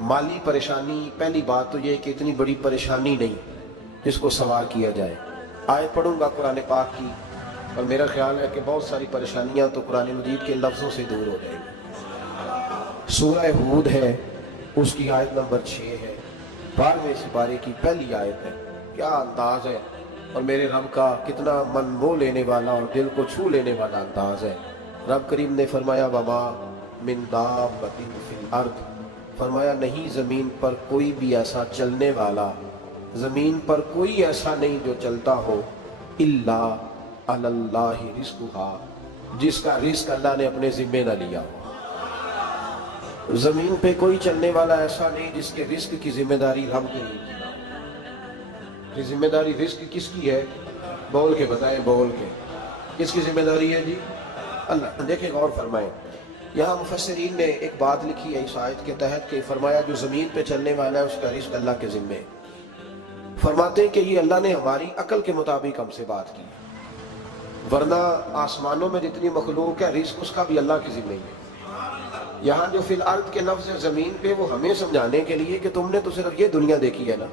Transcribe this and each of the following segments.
माली परेशानी, पहली बात तो ये कि इतनी बड़ी परेशानी नहीं जिसको सवार किया जाए। आयत पढ़ूंगा कुरान पाक की, और मेरा ख्याल है कि बहुत सारी परेशानियां तो कुरान मजीद के लफ्ज़ों से दूर हो जाएंगी। सूरह हूद है, उसकी आयत नंबर 6 है, 12वें सिपारे की पहली आयत है। क्या अंदाज है, और मेरे रब का कितना मन मोह लेने वाला और दिल को छू लेने वाला अंदाज है। रब करीम ने फरमाया वमा मिन दाब्बतिन फिल अर्द, फरमाया नहीं ज़मीन पर कोई भी ऐसा चलने वाला, ज़मीन पर कोई ऐसा नहीं जो चलता हो, इल्ला अलल्लाहि रिज़्कुहा, जिसका रिस्क अल्लाह ने अपने ज़िम्मे न लिया हो। ज़मीन पे कोई चलने वाला ऐसा नहीं जिसके रिस्क की जिम्मेदारी रब की नहीं की। जिम्मेदारी रिस्क किसकी है? बोल के बताएं, बोल के किसकी जिम्मेदारी है जी? अल्लाह। देखें, गौर फरमाएं, यहाँ मुफस्सिरीन ने एक बात लिखी है इस आयत के तहत कि फरमाया जो ज़मीन पे चलने वाला है उसका रिस्क अल्लाह के ज़िम्मे। फरमाते हैं कि ये अल्लाह ने हमारी अकल के मुताबिक हमसे बात की, वरना आसमानों में जितनी मखलूक है रिस्क उसका भी अल्लाह के ज़िम्मे है। यहाँ जो फिल अर्द के लफ्ज़ है ज़मीन पे, वो हमें समझाने के लिए कि तुमने तो सिर्फ ये दुनिया देखी है ना,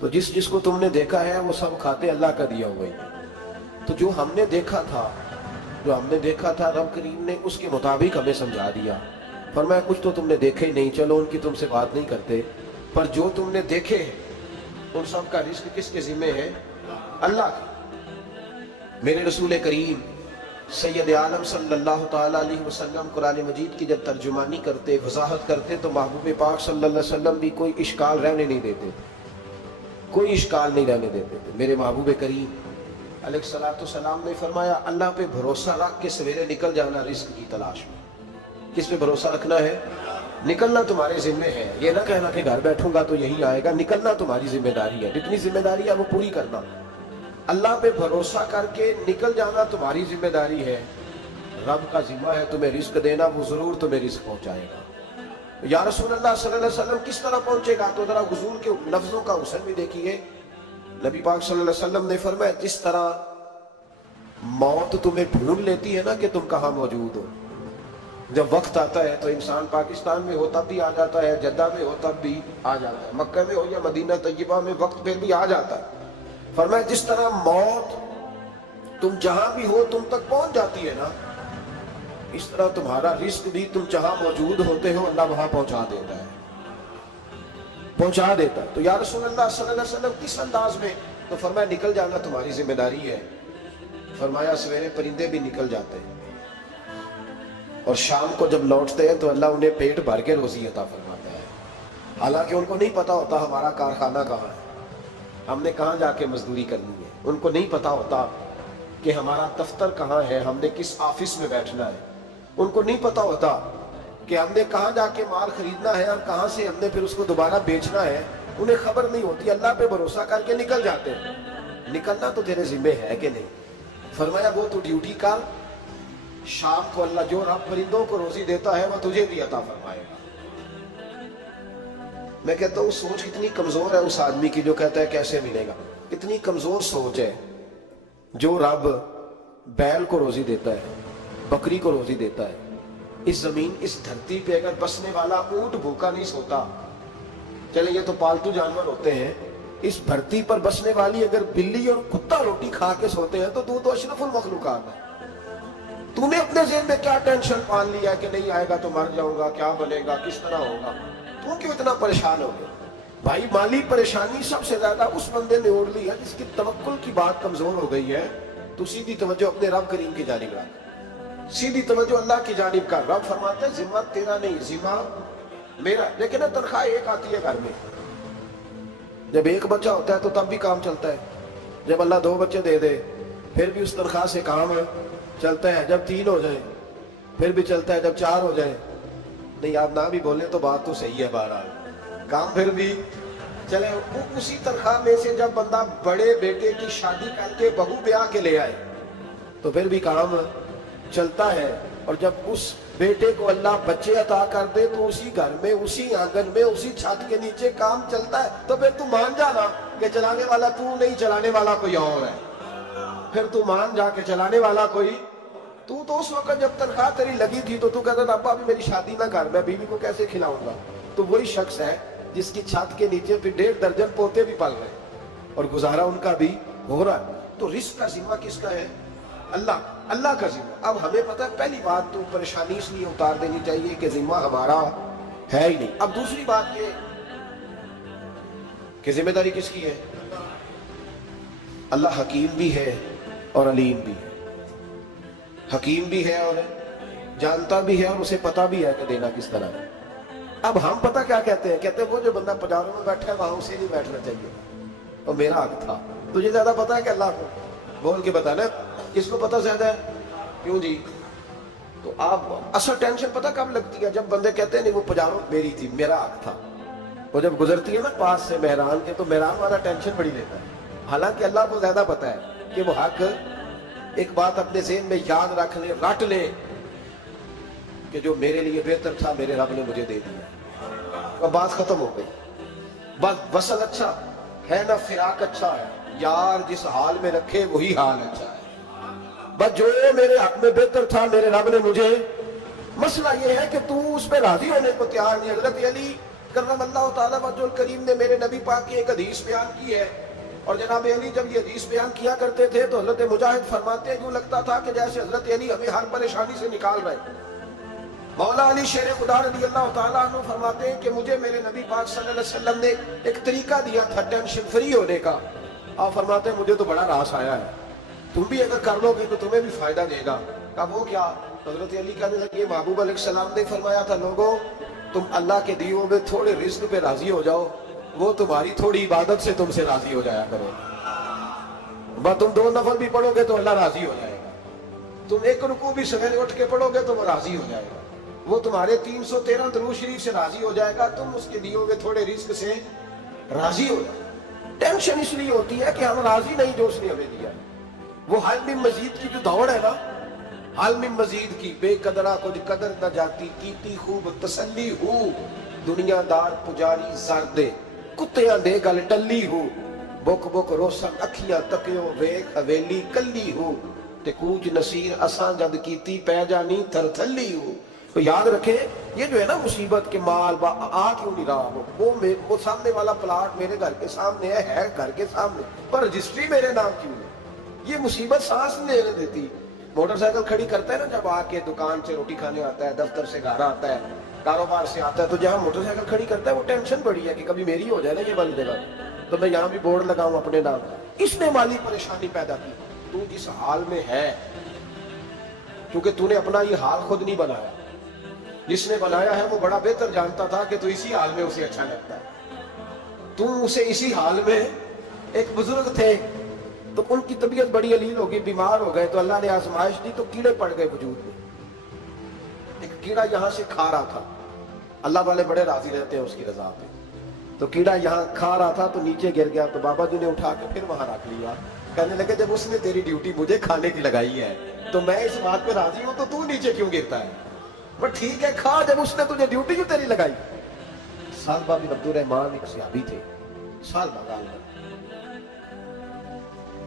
तो जिसको तुमने देखा है वो सब खाते अल्लाह का दिया हुआ है। तो जो हमने देखा था रब करीम ने उसके मुताबिक हमें समझा दिया। फरमाया कुछ तो तुमने देखे ही नहीं, चलो उनकी तुमसे बात नहीं करते, पर जो तुमने देखे उन सब का रिस्क किसके जिम्मे है? अल्लाह का। मेरे रसूल करीम सैयद आलम सल्लल्लाहु ताला अलैहि वसल्लम कुरान मजीद की जब तर्जुमानी करते, वजाहत करते, तो महबूब पाक सल्लल्लाहु अलैहि वसल्लम भी कोई इश्काल रहने नहीं देते, कोई इश्काल नहीं रहने देते थे। मेरे महबूब करीम अलैहिस्सलाम ने फरमाया अल्लाह पे भरोसा रख के सवेरे निकल जाना रिस्क की तलाश में। किस पे भरोसा रखना है? निकलना तुम्हारे जिम्मे है। ये ना कहना कि घर बैठूंगा तो यही आएगा, निकलना तुम्हारी जिम्मेदारी है। जितनी जिम्मेदारी है वो पूरी करना। अल्लाह पे भरोसा करके निकल जाना तुम्हारी जिम्मेदारी है। रब का जिम्मा है तुम्हें रिस्क देना, वो जरूर तुम्हें रिस्क पहुंचाएगा। या रसूल अल्लाह सल्लल्लाहु अलैहि वसल्लम किस तरह पहुंचेगा? तो जरा हुजूर के लफ्जों का हुस्न भी देखिए। नबी पाक सल्लल्लाहु अलैहि वसल्लम ने फरमाया जिस तरह मौत तुम्हें ढूंढ लेती है ना कि तुम कहाँ मौजूद हो, जब वक्त आता है तो इंसान पाकिस्तान में हो तब भी आ जाता है, जद्दा में हो तब भी आ जाता है, मक्का में हो या मदीना तय्यबा में वक्त पे भी आ जाता है। फरमाया जिस तरह मौत तुम जहां भी हो तुम तक पहुंच जाती है ना, इस तरह तुम्हारा रिस्क भी तुम जहां मौजूद होते हो अल्लाह वहां पहुंचा देता है, पहुंचा देता। तो या रसूल अल्लाह सल्लल्लाहु अलैहि वसल्लम किस अंदाज में? तो फरमाया निकल जाना तुम्हारी जिम्मेदारी है। फरमाया सवेरे परिंदे भी निकल जाते हैं और शाम को जब लौटते हैं तो अल्लाह उन्हें पेट भर के रोजी अता फरमाता है। हालांकि उनको नहीं पता होता हमारा कारखाना कहाँ है, हमने कहाँ जाके मजदूरी करनी है। उनको नहीं पता होता कि हमारा दफ्तर कहाँ है, हमने किस ऑफिस में बैठना है। उनको नहीं पता होता कि हमने कहाँ जाके माल खरीदना है और कहाँ से हमने फिर उसको दोबारा बेचना है। उन्हें खबर नहीं होती। अल्लाह पे भरोसा करके निकल जाते हैं। निकलना तो तेरे जिम्मे है कि नहीं? फरमाया वो तो ड्यूटी कर, शाम को अल्लाह जो रब परिंदों को रोजी देता है वो तुझे भी अता फरमाएगा। मैं कहता हूँ सोच कितनी कमजोर है उस आदमी की जो कहता है कैसे मिलेगा। इतनी कमजोर सोच है। जो रब बैल को रोजी देता है, बकरी को रोजी देता है, इस जमीन इस धरती पे अगर बसने वाला ऊंट भूखा नहीं सोता, चले ये तो पालतू जानवर होते हैं, इस धरती पर बसने वाली अगर बिल्ली और कुत्ता रोटी खा के सोते हैं तो तू तो अशरफुल मखलूकात है। तूने अपने ज़हन में क्या टेंशन पाल लिया कि नहीं आएगा तो मर जाऊंगा, क्या बनेगा, किस तरह होगा? तू क्यों इतना परेशान हो गया? भाई माली परेशानी सबसे ज्यादा उस बंदे ने ओढ़ ली है जिसकी तवक्कुल की बात कमजोर हो गई है। तो सीधी तवज्जो अपने रब करीम की जानिब रख, सीधी तवज्जो अल्लाह की जानिब का। रब फरमाता है जिम्मा तेरा नहीं, जिम्मा मेरा। लेकिन ना तनख्वाह एक आती है घर में। जब एक बच्चा होता है तो तब भी काम चलता है, जब अल्लाह 2 बच्चे दे दे फिर भी उस तनख्वाह से काम चलता है, जब 3 हो जाए फिर भी चलता है, जब 4 हो जाए नहीं आप ना भी बोले तो बात तो सही है, बहरहाल काम फिर भी चले। उसी तनख्वाह में से जब बंदा बड़े बेटे की शादी करके बहू ब्याह के ले आए तो फिर भी काम चलता है। और जब उस बेटे को अल्लाह बच्चे अता कर दे तो उसी घर में, उसी आंगन में, उसी छत के नीचे काम चलता है। तो फिर तू मान जाना कि चलाने वाला तू नहीं, चलाने वाला कोई और है। फिर तू मान जा के चलाने वाला कोई तो उस वक्त जब तनख्वाह तेरी लगी थी तो तू कहता था अब्बा अभी मेरी शादी ना कर, मैं बीवी को कैसे खिलाऊंगा। तो वही शख्स है जिसकी छत के नीचे फिर 1.5 दर्जन पोते भी पल रहे और गुजारा उनका भी हो रहा है। तो रिस्क का जिम्मा किसका है? अल्लाह का जिम्मा। अब हमें पता है पहली बात तो परेशानी इसलिए उतार देनी चाहिए कि जिम्मा हमारा है ही नहीं। अब दूसरी बात ये कि जिम्मेदारी किसकी है? अल्लाह हकीम भी है और अलीम भी है। हकीम भी है और जानता भी है और उसे पता भी है कि देना किस तरह है। अब हम पता क्या कहते हैं? कहते हैं वो जो बंदा पजारों में बैठा है वहां उसे नहीं बैठना चाहिए और मेरा हक था। तुझे ज्यादा पता है कि अल्लाह को? बोल के बता ना, किसको पता ज्यादा है? क्यों जी? तो आप असल टेंशन पता कब लगती है? जब बंदे कहते हैं नहीं वो पजारों मेरी थी, मेरा हक था। वो जब गुजरती है ना पास से मेहरान के तो मेहरान वाला टेंशन बड़ी लेता है। हालांकि अल्लाह को ज्यादा पता है कि वो हक, एक बात अपने ज़हन में याद रख ले, रट ले कि जो मेरे लिए बेहतर था मेरे रब ने मुझे दे दिया। अब बात खत्म हो गई। बस वसल अच्छा है ना, फिराक अच्छा है, यार जिस हाल में रखे वही हाल अच्छा है। बस जो मेरे हक में बेहतर था मेरे रब ने मुझे। मसला ये है कि तू उस पर राजी होने को तैयार नहीं। हजरत अली करमल्लाहु ताला वजहुल करीम ने मेरे नबी पाक की एक हदीस बयान की है और जनाब अली जब ये हदीस बयान किया करते थे तो हजरत मुजाहिद फरमाते हैं यूं लगता था कि जैसे हजरत अली हमें हर परेशानी से निकाल रहे। मौला अली शेर खुदा रज़ियल्लाहु ताला अन्हु फरमाते हैं कि मुझे मेरे नबी पाक सल्लल्लाहु अलैहि वसल्लम ने एक तरीका दिया था टेंशन फ्री होने का। आप फरमाते हैं मुझे तो बड़ा रास आया है, तुम भी अगर कर लोगे तो तुम्हें भी फायदा देगा। कहा वो क्या? हजरत अली कहने लगे महबूब अलैहिस्सलाम ने फरमाया था लोगों तुम अल्लाह के दिए हुए थोड़े रिज्क पे राजी हो जाओ, वो तुम्हारी थोड़ी इबादत से तुमसे राजी हो जाया करो। बस तुम 2 नफल भी पढ़ोगे तो अल्लाह राजी हो जाएगा। तुम 1 रुकू भी सवेरे उठ के पढ़ोगे तो वो राजी हो जाएगा। वो तुम्हारे 313 दरूद शरीफ से राजी हो जाएगा, तुम उसके दिए हुए थोड़े रिस्क से राजी हो जाओ। टेंशन इसलिए होती है कि हम राजी नहीं जो उसने हमें दिया। वो हल में मजीद की जो दौड़ है ना, हल में मजीद की बेकदरा कुछ कदर न जाती कीती खूब तसल्ली हूँ दुनियादार पुजारी जरदे कुत्तियां दे गल टल्ली हूँ बुक बुक रोशन अखियां तकियो वेख हवेली कल्ली हूँ ते कूच नसीर असां जद कीती पै जानी थरथल्ली हूँ। तो याद रखे ये जो है ना मुसीबत के माल आ क्यों नहीं रहा हो, वो सामने वाला प्लाट मेरे घर के सामने है घर के सामने पर रजिस्ट्री मेरे नाम क्यों है? ये मुसीबत सांस नहीं लेने देती। मोटरसाइकिल खड़ी करता है ना जब आके दुकान से रोटी खाने आता है, दफ्तर से घर आता है, कारोबार से आता है, तो जहाँ मोटरसाइकिल खड़ी करता है वो टेंशन बड़ी है कि कभी मेरी हो जाए ना ये वाली जगह तो मैं यहाँ भी बोर्ड लगाऊं अपने नाम। इसने माली परेशानी पैदा की। तू जिस हाल में है क्योंकि तूने अपना ये हाल खुद नहीं बनाया, जिसने बनाया है वो बड़ा बेहतर जानता था कि तू इसी हाल में उसे अच्छा लगता है। तू उसे इसी हाल में, एक बुजुर्ग थे तो उनकी तबीयत बड़ी अलील हो गई, बीमार हो गए तो अल्लाह ने आजमाइश दी तो कीड़े पड़ गए वजूद में। एक कीड़ा यहाँ से खा रहा था, अल्लाह वाले बड़े राजी रहते हैं उसकी रजा पे। तो कीड़ा यहाँ खा रहा था तो नीचे गिर गया तो बाबा जी ने उठा के फिर वहां रख लिया। कहने लगे जब उसने तेरी ड्यूटी मुझे खाने की लगाई है तो मैं इस बात पे राजी हूं तो तू नीचे क्यों गिरता है? पर ठीक है खा, जब उसने तुझे ड्यूटी क्यों तेरी लगाई। सालबा बिन अब्दुर्रहमान एक सहाबी थे, सालबा गाल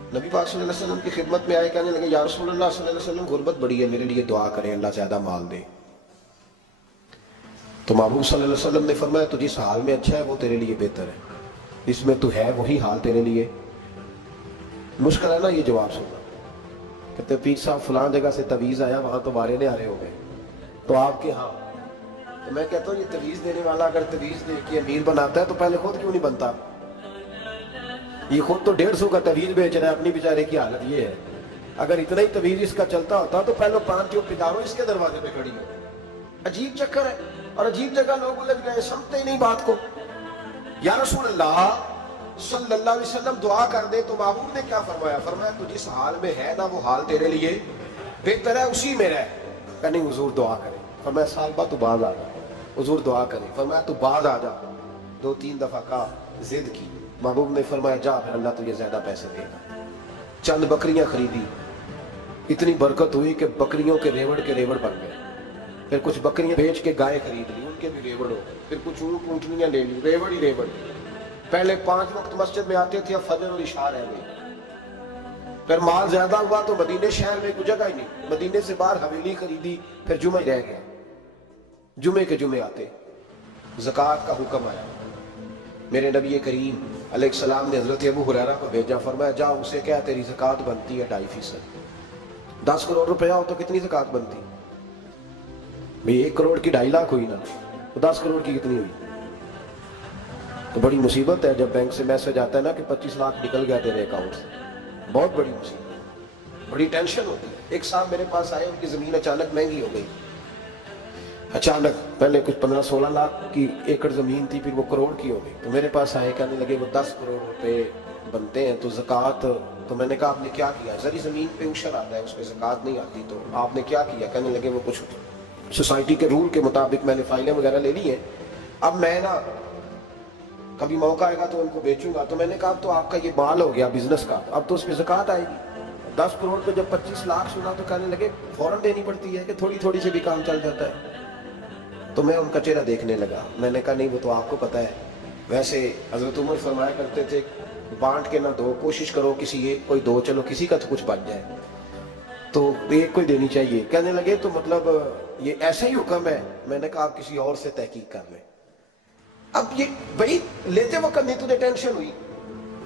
नबी पाक सल्लल्लाहु अलैहि वसल्लम की खिदमत में आए, कहने लगे या रसूलल्लाह सल्लल्लाहु अलैहि वसल्लम गुर्बत बड़ी है, मेरे लिए दुआ करें अल्लाह ज्यादा माल दे। तो महबूब सल्लल्लाहु अलैहि वसल्लम ने फरमाया तो जिस हाल में अच्छा है वो तेरे लिए बेहतर है, इसमें तू है वही हाल तेरे लिए मुश्किल है ना। ये जवाब सुनना। कहते पीर साहब फलां जगह से तवीज आया वहां तो वारे न्यारे हो गए तो आपके हाँ। तो मैं कहता हूँ ये तवीज देने वाला अगर तवीज दे के अमीर बनाता है तो पहले खुद क्यों नहीं बनता? ये खुद तो 150 का तवीज बेच रहा है, अपनी बेचारे की हालत ये है। अगर इतना ही तवीज इसका चलता होता तो पहले 5 जो पिदारों इसके दरवाजे पे खड़ी हो। अजीब चक्कर है और अजीब जगह लोग उलझ गए, समझते ही नहीं बात को। या रसूल अल्लाह सल्लल्लाहु अलैहि वसल्लम दुआ कर दे तो महबूब ने क्या फरमाया? फरमाया तू जिस हाल में है ना वो हाल तेरे लिए बेहतर है, उसी में रह। कहनी हुजूर दुआ करे। फरमाया सालबा तू बाज आ जा। हुजूर दुआ करे। फरमाया तू बाज आ जा। 2-3 दफा का जिद की। महबूब ने फरमाया जा फिर अल्लाह तुझे ज्यादा पैसे देगा। चंद बकरियां खरीदी, इतनी बरकत हुई कि बकरियों के रेवड़ बन गए। फिर कुछ बकरियां बेच के गाय खरीद ली, उनके भी रेवड़ हो गए। फिर कुछ ऊँट ऊँटनियां ले ली, रेवड़ ही रेवड़। पहले 5 वक्त मस्जिद में आते थे, अब फजर और इशा रह गई। پھر مال زیادہ ہوا تو مدینے شہر میں کوئی جگہ ہی نہیں، مدینے سے باہر حویلی خریدی، پھر جمعہ ہی رہ گیا، جمعے کے جمعے آتے، زکوٰۃ کا حکم آیا۔ میرے نبی کریم علیہ السلام نے حضرت ابو ہریرہ کو بھیجا، فرمایا جا اسے کہہ تیری زکوٰۃ بنتی ہے 2.5%۔ 10 کروڑ روپیہ ہو تو کتنی زکوٰۃ بنتی؟ بھئی 1 کروڑ کی 2.5 لاکھ ہوئی نا، تو 10 کروڑ کی کتنی ہوئی؟ تو بڑی مصیبت ہے جب بینک سے میسج آتا ہے نا کہ 25 لاکھ نکل گیا تیرے اکاؤنٹ سے، بہت بڑی مصیبت، بڑی ٹینشن ہوتی ہے۔ ایک صاحب میرے پاس آئے، ان کی زمین اچانک مہنگی ہو گئی، اچانک پہلے کچھ 15-16 لاکھ کی ایکڑ زمین تھی، پھر وہ کروڑ کی ہو گئی۔ تو میرے پاس آئے، کہنے لگے وہ 10 کروڑ روپے بنتے ہیں تو زکوٰۃ، تو میں نے کہا آپ نے کیا کیا؟ ذری زمین پہ عشر آتا ہے، اس پہ زکوٰۃ نہیں آتی، تو آپ نے کیا کیا؟ کہنے لگے وہ کچھ سوسائٹی کے رول کے مطابق میں نے فائلیں وغیرہ لے لی ہیں، اب میں نا کبھی موقع آئے گا تو ان کو بیچوں گا۔ تو میں نے کہا تو آپ کا یہ مال ہو گیا بزنس کا، اب تو اس پہ زکوٰۃ آئے گی۔ 10 کروڑ پہ جب 25 لاکھ سنا تو کہنے لگے فوراً دینی پڑتی ہے کہ تھوڑی تھوڑی سے بھی کام چل جاتا ہے؟ تو میں ان کا چہرہ دیکھنے لگا، میں نے کہا نہیں وہ تو آپ کو پتہ ہے، ویسے حضرت عمر فرمایا کرتے تھے بانٹ کے نہ دو، کوشش کرو کسی ایک کوئی دو، چلو کسی کا تو کچھ بچ جائے، تو ایک کوئی دینی چاہیے۔ کہنے لگے تو مطلب یہ ایسا ہی حکم ہے؟ میں نے کہا آپ کسی اور سے تحقیق کر لیں۔ اب یہ بھائی لیتے وقت نہیں تجھے ٹینشن ہوئی،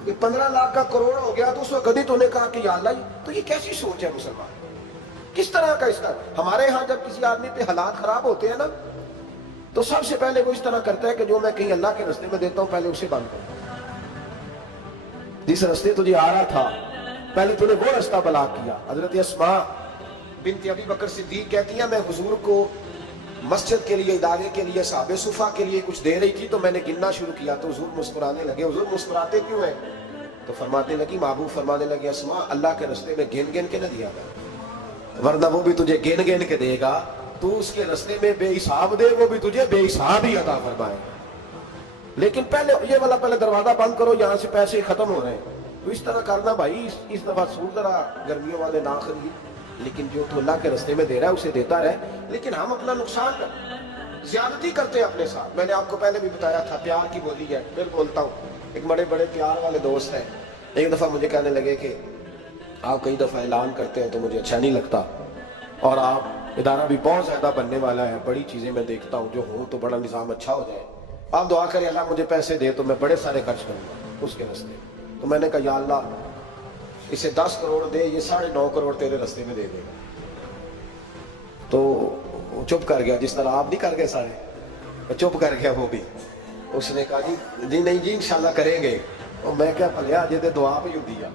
یہ 15 لاکھ کا کروڑ ہو گیا تو اس وقت کبھی تو نے کہا کہ یا اللہ، تو یہ کیسی سوچ ہے مسلمان، کس طرح کا اس کا؟ ہمارے ہاں جب کسی آدمی پہ حالات خراب ہوتے ہیں نا تو سب سے پہلے وہ اس طرح کرتا ہے کہ جو میں کہیں اللہ کے رستے میں دیتا ہوں پہلے اسے بند کروں، جس رستے تجھے آ رہا تھا پہلے تو نے وہ رستہ بلاک کیا۔ حضرت اسماء بنت ابی بکر صدیق کہتی ہیں میں حضور کو مسجد کے لیے، ادارے کے لیے، صحابہ صفہ کے لیے کچھ دے رہی تھی تو میں نے گننا شروع کیا تو حضور مسکرانے لگے۔ حضور مسکراتے کیوں ہیں؟ تو فرمانے لگی، محبوب فرمانے لگے اسماء اللہ کے رستے میں گن گن کے نہ دیا گیا، ورنہ وہ بھی تجھے گن گن کے دے گا، تو اس کے رستے میں بے حساب دے وہ بھی تجھے بے حساب ہی عطا فرمائے۔ لیکن پہلے یہ والا پہلے دروازہ بند کرو، یہاں سے پیسے ختم ہو رہے ہیں، تو اس طرح کرنا بھائی، اس دفعہ سود ذرا گرمیوں والے نہ خرید، لیکن جو تو اللہ کے رستے میں دے رہا ہے اسے دیتا رہے، لیکن ہم اپنا نقصان کر زیادتی کرتے ہیں اپنے ساتھ۔ میں نے آپ کو پہلے بھی بتایا تھا پیار کی بولی ہے، پھر بولتا ہوں، ایک بڑے بڑے پیار والے دوست ہیں، ایک دفعہ مجھے کہنے لگے کہ آپ کئی دفعہ اعلان کرتے ہیں تو مجھے اچھا نہیں لگتا، اور آپ ادارہ بھی بہت زیادہ بننے والا ہے، بڑی چیزیں میں دیکھتا ہوں جو ہوں تو بڑا نظام اچھا ہو جائے، آپ دعا کریں اللہ مجھے پیسے دے تو میں بڑے سارے خرچ کروں گا اس کے رستے۔ تو میں نے کہا یا اللہ اسے 10 کروڑ دے، یہ 9.5 کروڑ تیرے رستے میں دے دے گا۔ تو وہ چپ کر گیا، جس طرح آپ نہیں کر گئے سارے، چپ کر گیا وہ بھی۔ اس نے کہا جی نہیں جی انشاءاللہ کریں گے، اور میں کیا پلیا جی دعا بھی ہوتی ہے،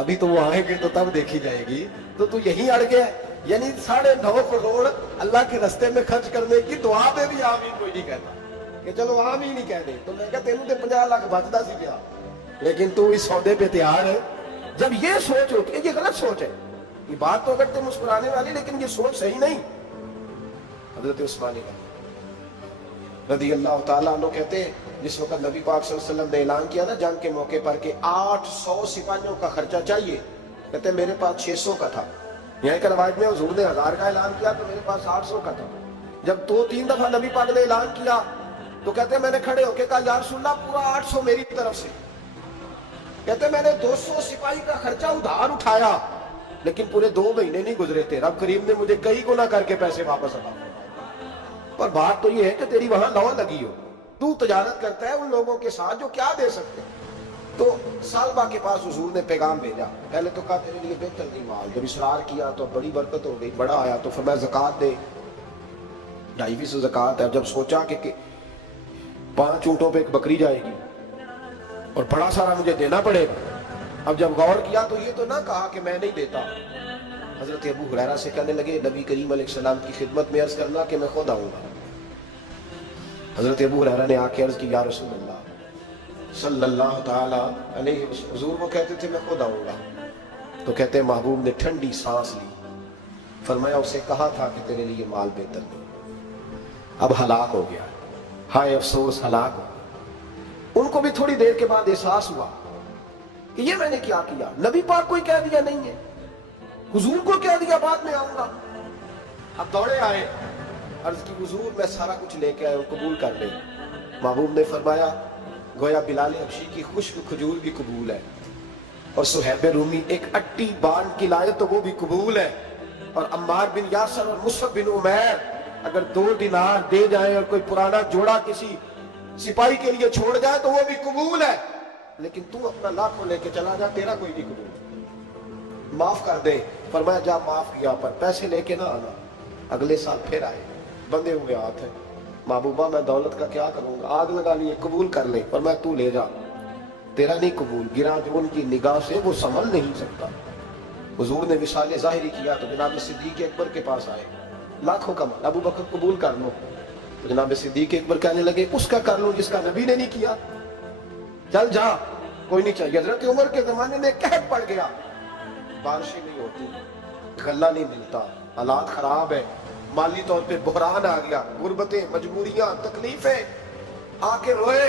ابھی تو وہ آئیں گے تو تب دیکھی جائے گی، تو یہیں اڑ گیا، یعنی 9.5 کروڑ اللہ کے رستے میں خرچ کرنے کی دعا میں بھی آمین کوئی نہیں کہتا کہ چلو آمین نہیں کہہ دے۔ تو میں کہا تینوں تے 50 لاکھ بچتا سی گیا، لیکن تو اس سودے پہ تیار ہے۔ جب یہ سوچ ہوتی ہے، یہ غلط سوچ ہے، یہ بات تو اگر تے مسکرانے والی، لیکن یہ سوچ صحیح نہیں۔ حضرت عثمان رضی اللہ تعالیٰ عنہ کہتے ہیں جس وقت نبی پاک صلی اللہ علیہ وسلم نے اعلان کیا نا جنگ کے موقع پر کہ 800 سپاہیوں کا خرچہ چاہیے، کہتے ہیں میرے پاس 600 کا تھا۔ یہاں کا روایت میں حضور نے 1000 کا اعلان کیا تو میرے پاس 800 کا تھا۔ جب 2-3 دفعہ نبی پاک نے اعلان کیا تو کہتے ہیں میں نے کھڑے ہو کے کہا یا رسول اللہ پورا 800 میری طرف سے۔ کہتے ہیں میں نے 200 سپاہی کا خرچہ ادھار اٹھایا، لیکن پورے 2 مہینے نہیں گزرے تھے، رب کریم نے مجھے کئی گنا کر کے پیسے واپس عطا فرمائے۔ پر بات تو یہ ہے کہ تیری وہاں لو لگی ہو، تو تجارت کرتا ہے ان لوگوں کے ساتھ جو کیا دے سکتے ہیں۔ تو سالبہ کے پاس حضور نے پیغام بھیجا، پہلے تو کہا تیرے لیے بہتر نہیں مال، جب اصرار کیا تو بڑی برکت ہو گئی، بڑا آیا تو فرمایا زکوٰۃ دے، 2.5 زکوٰۃ ہے۔ جب سوچا کہ 5 اونٹوں پہ ایک بکری جائے گی اور بڑا سارا مجھے دینا پڑے گا، اب جب غور کیا تو یہ تو نہ کہا کہ میں نہیں دیتا۔ حضرت ابو ہریرہ سے کہنے لگے نبی کریم علیہ السلام کی خدمت میں عرض کرنا کہ میں خود آؤں گا۔ حضرت ابو ہریرہ نے آ کے عرض کی یا رسول اللہ صلی اللہ تعالی علیہ وسلم، حضور وہ کہتے تھے میں خود آؤں گا، تو کہتے ہیں محبوب نے ٹھنڈی سانس لی، فرمایا اسے کہا تھا کہ تیرے لیے مال بہتر نہیں، اب ہلاک ہو گیا، ہائے افسوس ہلاک ہو۔ ان کو بھی تھوڑی دیر کے بعد احساس ہوا کہ یہ میں نے کیا کیا، نبی پاک کوئی کہہ دیا نہیں ہے، حضور کو کہہ دیا بعد میں آؤں گا۔ اب دوڑے آئے، عرض کی حضور میں سارا کچھ لے کے آئے ہوں، قبول کر لیں۔ محبوب نے فرمایا گویا بلال حبشی کی خشک کھجور بھی قبول ہے، اور सुहैब रूमी एक अट्टी बांध की लाए तो वो भी कबूल है, और अम्मार बिन यासर और मुसअब बिन उमैर अगर 2 दिनार दे जाए और कोई पुराना जोड़ा किसी सिपाही के लिए छोड़ जाए तो वो भी कबूल है, लेकिन तू अपना लाखों लेके चला जा, तेरा कोई नहीं कबूल। माफ कर दे। फरमाया जा माफ किया, पर पैसे लेके ना आना। अगले साल फिर आए, बंधे हुए हाथ है। महबूबा मैं दौलत का क्या करूंगा, आग लगा ली, कबूल कर ले। पर मैं तू ले जा, तेरा नहीं कबूल। गिरा जो उनकी निगाह से वो संभल नहीं सकता। हुजूर ने विशाल ज़ाहिरी किया तो जनाब सिद्दीक अकबर के पास आए, लाखों का माल, अबू बकर कबूल कर लो। तो जनाब सिद्दीक अकबर कहने लगे उसका कर लो जिसका नबी ने नहीं किया, चल जा, कोई नहीं चाहिए। हजरत उमर के जमाने में कहत पड़ गया, बारिशें नहीं होती, गल्ला नहीं मिलता, हालात खराब है, माली तौर पे बहरान आ गया, गुर्बतें, मजबूरियां, तकलीफें। आके रोए,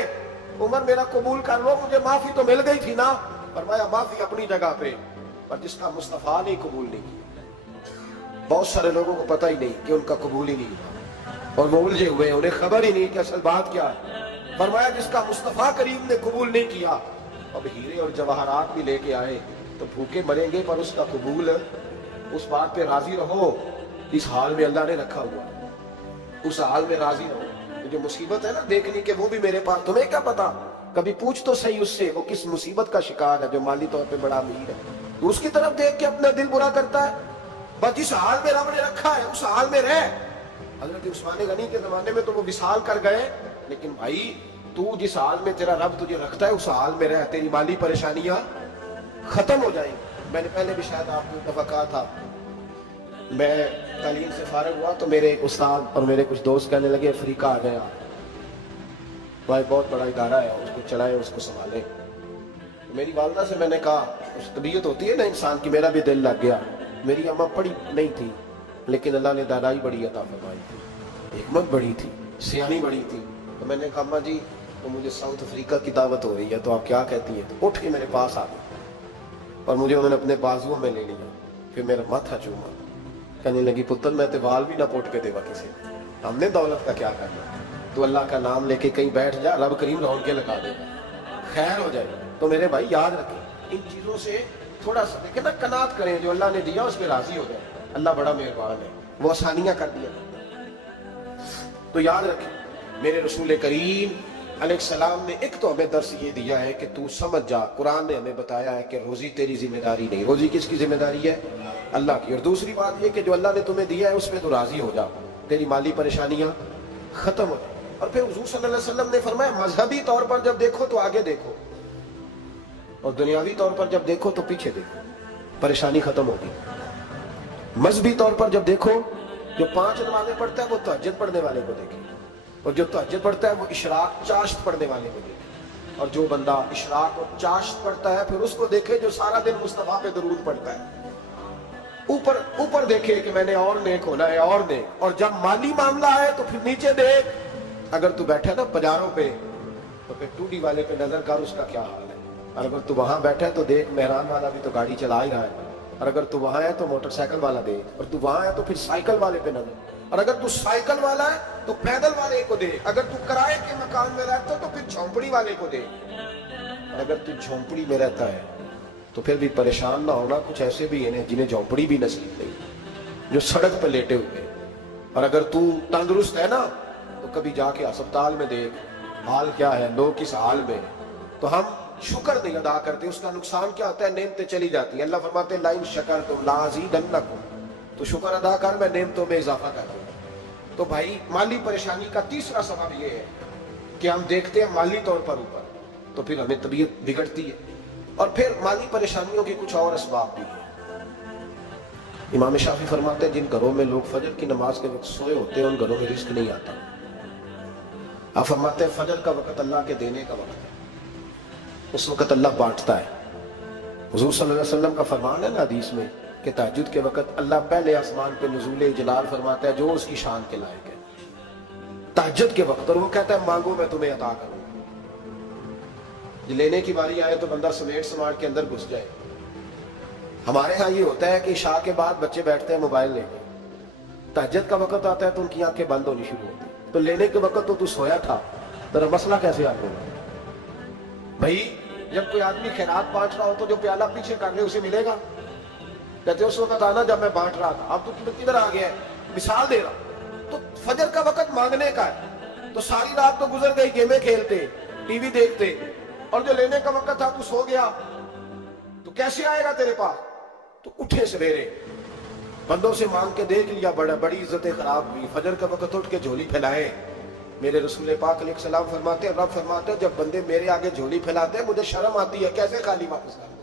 उमर मेरा कबूल कर लो, मुझे माफी तो मिल गई थी ना। फरमाया माफी अपनी जगह पे, पर जिसका मुस्तफा ने कबूल नहीं किया। बहुत सारे लोगों को पता ही नहीं कि उनका कबूल ही नहीं हुआ, और वो उलझे हुए, उन्हें खबर ही नहीं कि असल बात क्या है। फरमाया जिसका मुस्तफा करीम ने कबूल नहीं किया, अब हीरे और जवाहरात भी लेके आए तो भूखे मरेंगे, पर उसका कबूल, उस बात पे राजी रहो। इस हाल में अल्लाह ने रखा हुआ, उस हाल में राजी रहो। जो मुसीबत है ना देखने के, वो भी मेरे पास, तुम्हें क्या पता, कभी पूछ तो सही उससे वो किस मुसीबत का शिकार है। जो माली तौर पे बड़ा अमीर है, तो उसकी तरफ देख के अपना दिल बुरा करता है। बस जिस हाल में रब ने रखा है उस हाल में रह। हजरत उस्मान गनी के जमाने में तो वो विसाल कर गए, लेकिन भाई तू जिस हाल में तेरा रब तुझे रखता है उस हाल में रह, तेरी माली परेशानियां खत्म हो जाएंगी। मैंने पहले भी शायद आपको एक दफा कहा था, मैं तालीम से फारिग हुआ तो मेरे एक उस्ताद और मेरे कुछ दोस्त कहने लगे अफ्रीका आ गया भाई, बहुत बड़ा इदारा है, उसको चलाए, उसको संभाले। तो मेरी वालदा से मैंने कहा, उस तबीयत होती है ना इंसान की, मेरा भी दिल लग गया। मेरी अम्मा पढ़ी नहीं थी, लेकिन अल्लाह ने दादाई बड़ी अता फरमाई थी, हिकमत बड़ी थी, सियानी बड़ी थी। तो मैंने कहा अम्मा जी तो मुझे साउथ अफ्रीका की दावत हो रही है, तो आप क्या कहती हैं? तो उठ के मेरे पास आ गई और मुझे उन्होंने अपने बाजुओं में ले लिया, फिर मेरा माथा चूमा। कहने लगी पुत्र मैं तो बाल भी ना पोट के देवा किसी, हमने दौलत का क्या करना, तो अल्लाह का नाम लेके कहीं बैठ जा, रब करीम रौनके लगा देगा, खैर हो जाएगी। तो मेरे भाई याद रखें, इन चीजों से थोड़ा सा देखें ना, कनात करें, जो अल्लाह ने दिया उस पर राजी हो जाए। अल्लाह बड़ा मेहरबान है, वो आसानियां कर दिया। तो याद रखें, मेरे रसूल करीम अलैहिस्सलाम ने एक तो हमें दर्स ये दिया है कि तू समझ जा, कुरान ने हमें बताया है कि रोजी तेरी जिम्मेदारी नहीं, रोजी किसकी जिम्मेदारी है? अल्लाह की। और दूसरी बात ये कि जो अल्लाह ने तुम्हें दिया है उसमें तो राजी हो जा, तेरी माली परेशानियां खत्म हो जाए। और फिर हुजूर सल्लल्लाहु अलैहि वसल्लम ने फरमाया मजहबी तौर पर जब देखो तो आगे देखो, और दुनियावी तौर पर जब देखो तो पीछे देखो, परेशानी खत्म होगी। मजहबी तौर पर जब देखो, जो 5 नमाजें पढ़ता है वो तहज्जुद पढ़ने वाले को देखे, और जो तहज्जुद पढ़ता है वो इशराक चाश्त पढ़ने वाले को देखे, और जो बंदा इशराक और चाश्त पढ़ता है फिर उसको देखे जो सारा दिन मुस्तफा पे दरूद पढ़ता है। ऊपर ऊपर देखे कि मैंने और नेक होना है, और नेक। और जब माली मामला है तो फिर नीचे देख, अगर तू बैठा है ना बाजारों पे तो फिर टूडी वाले पे नजर कर, उसका क्या हाल है। और अगर तू वहां बैठा है तो देख, मेहरान वाला भी तो गाड़ी चला ही रहा है। और अगर तू वहां है तो मोटरसाइकिल वाला देख, और तू वहां है तो फिर साइकिल वाले पे नजर। और अगर तू साइकिल वाला है तो पैदल वाले को देख, अगर तू किराए के मकान में रहता है तो फिर झोंपड़ी वाले को देख। और अगर तू झोंपड़ी में रहता है तो फिर भी परेशान ना होना, कुछ ऐसे भी हैं जिन्हें झोंपड़ी भी नसीब नहीं, जो सड़क पर लेटे हुए। और अगर तू तंदुरुस्त है ना तो कभी जाके अस्पताल में देख हाल क्या है, लोग किस हाल में। तो हम शुक्र नहीं अदा करते, उसका नुकसान क्या होता है, नेमतें चली जाती हैं। अल्लाह फरमाते लाइन शकर तुम लाज़ीदन्नकुम, तो शुक्र अदा कर, मैं नेमतों में इजाफा कर दूंगा। तो भाई माली परेशानी का तीसरा सबब ये है कि हम देखते हैं माली तौर पर ऊपर, तो फिर हमें तबीयत बिगड़ती है। और फिर माली परेशानियों के कुछ और असबाब भी हैं। इमाम शाफी फरमाते हैं जिन घरों में लोग फजर की नमाज के वक्त सोए होते हैं उन घरों में रिस्क नहीं आता। आप फरमाते हैं फजर का वक्त अल्लाह के देने का वक्त है, उस वक्त अल्लाह बांटता है। हुजूर सल्लल्लाहु अलैहि वसल्लम का फरमान है ना हदीस में कि तहज्जुद के वक्त अल्लाह पहले आसमान पे नुज़ूल जलाल फरमाता है जो उसकी शान के लायक है तहज्जुद के वक्त, और वो कहता है मांगो मैं तुम्हें अता करूंगा। लेने की बारी आए तो बंदा समेट समाट के अंदर घुस जाए। हमारे यहाँ ये होता है कि इशा के बाद बच्चे बैठते हैं मोबाइल लेके, तहज्जुद का वक्त आता है तो उनकी आंखें बंद होनी शुरू होती, तो लेने के वक्त तो तू सोया था, तेरा मसला कैसे हल होगा भाई? جب کوئی آدمی خیرات بانٹ رہا ہو تو جو پیالہ پیچھے کر لے اسے ملے گا؟ کہتے اس وقت آنا جب میں بانٹ رہا تھا، اب تو کدھر آ گیا ہے؟ مثال دے رہا ہوں۔ تو فجر کا وقت مانگنے کا ہے، تو ساری رات تو گزر گئی گیمیں کھیلتے، ٹی وی دیکھتے، اور جو لینے کا وقت تھا تو سو گیا، تو کیسے آئے گا تیرے پاس؟ تو اٹھے سویرے، بندوں سے مانگ کے دیکھ لیا، بڑی عزتیں خراب ہوئی، فجر کا وقت اٹھ کے جھولی پھیلائے۔ میرے رسول پاک علیہ السلام فرماتے ہیں، رب فرماتے ہیں جب بندے میرے آگے جھولی پھیلاتے ہیں مجھے شرم آتی ہے، کیسے خالی واپس کرنا؟